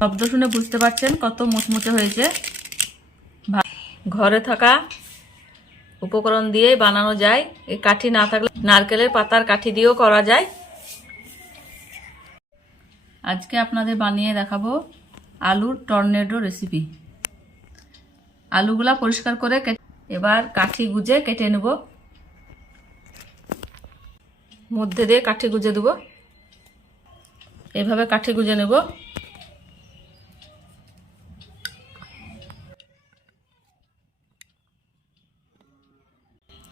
শব্দ শুনে বুঝতে পারছেন কত মুচমুচে হয়েছে। ঘরে থাকা উপকরণ দিয়েই বানানো যায়। এই কাঠি না থাকলে নারকেলের পাতার কাঠি দিয়েও করা যায়। আজকে আপনাদের বানিয়ে দেখাবো আলুর টর্নেডো রেসিপি। আলুগুলা পরিষ্কার করে এবার কাঠি গুজে কেটে নেব। মধ্যে দিয়ে কাঠি গুজে দেবো। এভাবে কাঠি গুজে নেব।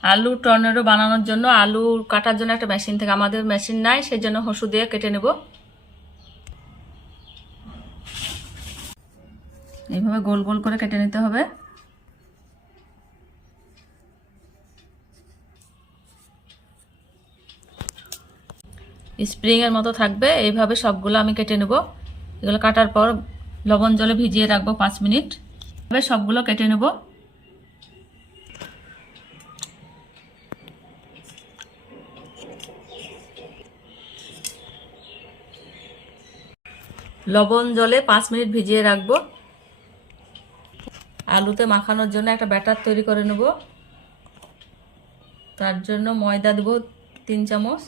আলু টর্নেডো বানানোর জন্য আলু কাটার জন্য একটা মেশিন থেকে। আমাদের মেশিন নাই সেই জন্য হসু দিয়ে কেটে নেব। এইভাবে গোল গোল করে কেটে নিতে হবে। স্প্রিং এর মতো থাকবে। এইভাবে সবগুলো আমি কেটে নেব। এগুলো কাটার পর লবণ জলে ভিজিয়ে রাখব পাঁচ মিনিট। এভাবে সবগুলো কেটে নেব। লবণ জলে পাঁচ মিনিট ভিজিয়ে রাখব। আলুতে মাখানোর জন্য একটা ব্যাটার তৈরি করে নেব। তার জন্য ময়দা দেবো তিন চামচ।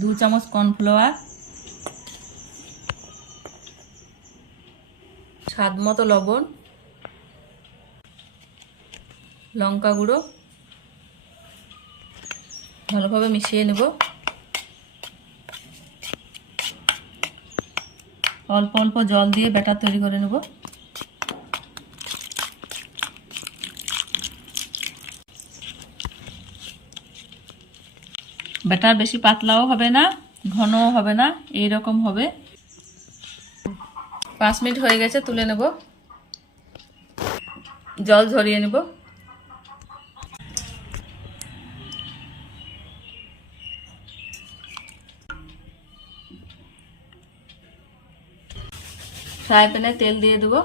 দু চামচ কর্নফ্লাওয়ার। স্বাদ মতো লবণ। লঙ্কা গুঁড়ো। ভালোভাবে মিশিয়ে নেব। অল্প অল্প জল দিয়ে ব্যাটার তৈরি করে নেব। ব্যাটার বেশি পাতলাও হবে না, ঘনও হবে না এই রকম হবে। পাঁচ মিনিট হয়ে গেছে, তুলে নেব। জল ঝরিয়ে নেব। ফ্রাই প্যানে তেল দিয়ে দেবো।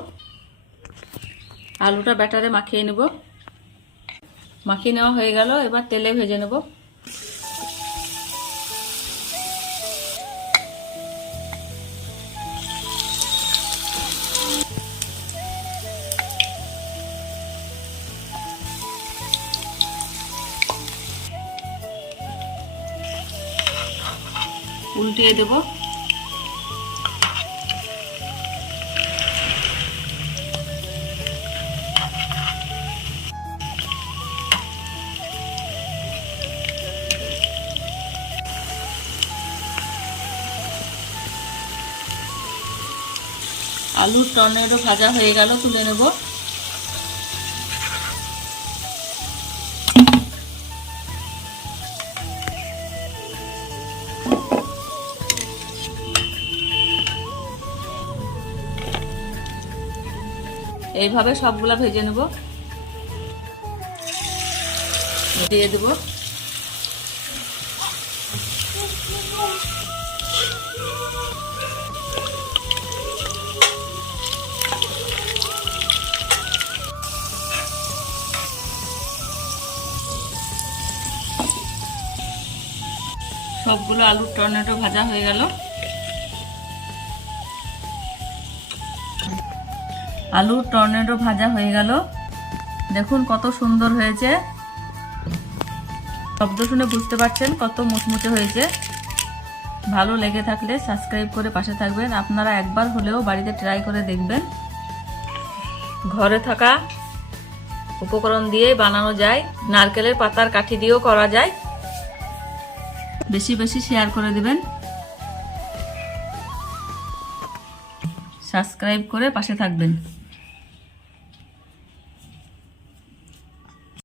আলুটা ব্যাটারে মাখিয়ে নেব। মাখিয়ে নেওয়া হয়ে গেল, এবার তেলে ভেজে নেব। উল্টিয়ে দেবো। আলুর টর্নেডো ভাজা হয়ে গেল তুলে নেব। এইভাবে সবগুলা ভেজে নেব। দিয়ে দেব। সবগুলো আলুর টর্নেটো ভাজা হয়ে গেল। আলুর টর্নেডো ভাজা হয়ে গেল। দেখুন কত সুন্দর হয়েছে। শব্দ শুনে বুঝতে পারছেন কত মুচমুচে হয়েছে। ভালো লেগে থাকলে সাবস্ক্রাইব করে পাশে থাকবেন। আপনারা একবার হলেও বাড়িতে ট্রাই করে দেখবেন। ঘরে থাকা উপকরণ দিয়েই বানানো যায়। নারকেলের পাতার কাঠি দিয়েও করা যায়। বেশি বেশি শেয়ার করে দেবেন। সাবস্ক্রাইব করে পাশে থাকবেন।